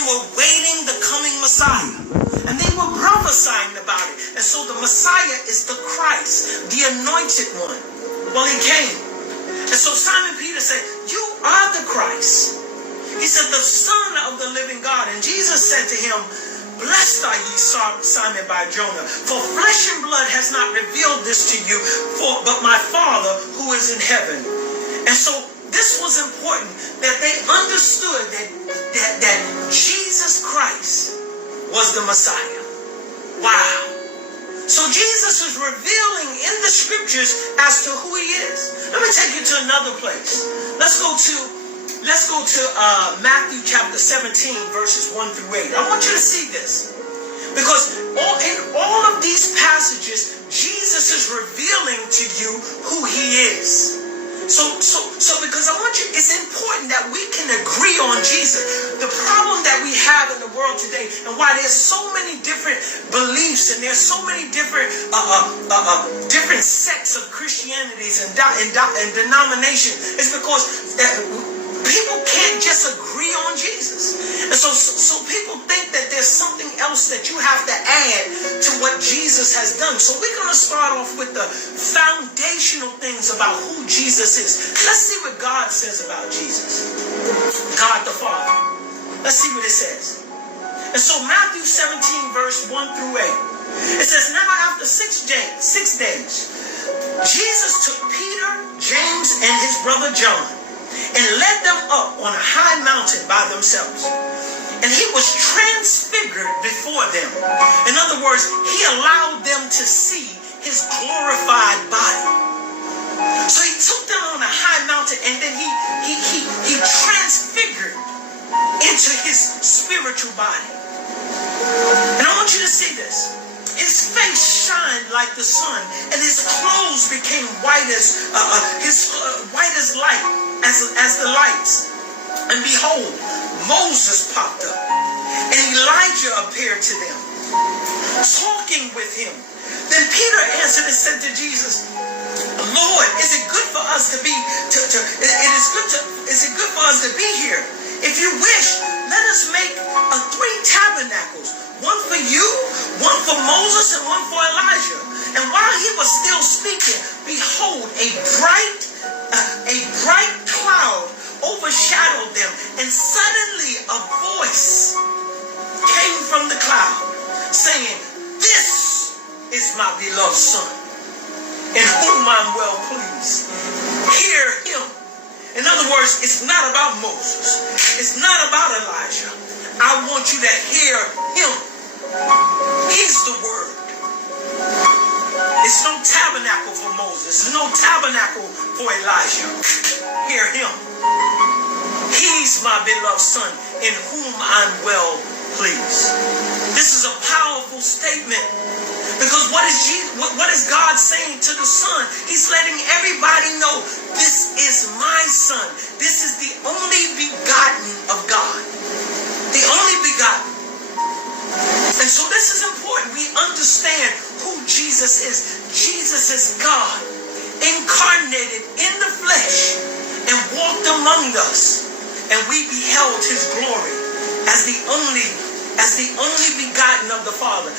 them were waiting the coming Messiah. And they were prophesying about it. And so the Messiah is the Christ, the anointed one. Well, he came. And so Simon Peter said, you are the Christ. He said, the Son of the living God. And Jesus said to him, blessed are ye, Simon Bar-Jonah, for flesh and blood has not revealed this to you, but my Father who is in heaven. And so this was important, that they understood that Jesus Christ was the Messiah. Wow. So Jesus is revealing in the scriptures as to who he is. Let me take you to another place. Let's go to Matthew chapter 17, verses 1 through 8. I want you to see this. Because in all of these passages, Jesus is revealing to you who he is. So because I want you, it's important that we can agree on Jesus. The problem that we have in the world today, and why there's so many different beliefs and there's so many different different sects of Christianities and denominations, is because people can't just agree on Jesus. And so people think that there's something else that you have to add to what Jesus has done. So we're going to start off with the foundational things about who Jesus is. Let's see what God says about Jesus. God the Father. Let's see what it says. And so Matthew 17, verse 1 through 8. It says, now after 6 days, Jesus took Peter, James, and his brother John, and led them up on a high mountain by themselves. And he was transfigured before them. In other words, he allowed them to see his glorified body. So he took them on a high mountain, and then he transfigured into his spiritual body. And I want you to see this. His face shined like the sun, and his clothes became white as light, as the lights. And behold, Moses popped up, and Elijah appeared to them, talking with him. Then Peter answered and said to Jesus, Lord, is it good for us to be here? If you wish, let us make 3 tabernacles, one for you, one for Moses, and one for Elijah. And while he was still speaking, behold, a bright cloud overshadowed them, and suddenly a voice came from the cloud, saying, this is my beloved Son, in whom I'm well pleased. Hear him. In other words, it's not about Moses. It's not about Elijah. I want you to hear him. He's the word. It's no tabernacle for Moses. It's no tabernacle for Elijah. Hear him. He's my beloved Son, in whom I'm well pleased. This is a powerful statement, because what is God saying to the Son? He's letting everybody know, this is my Son. This is the only begotten of God. The only begotten. And so this is important. We understand who Jesus is. Jesus is God, incarnated in the flesh, and walked among us. And we beheld his glory as the only begotten of the Father.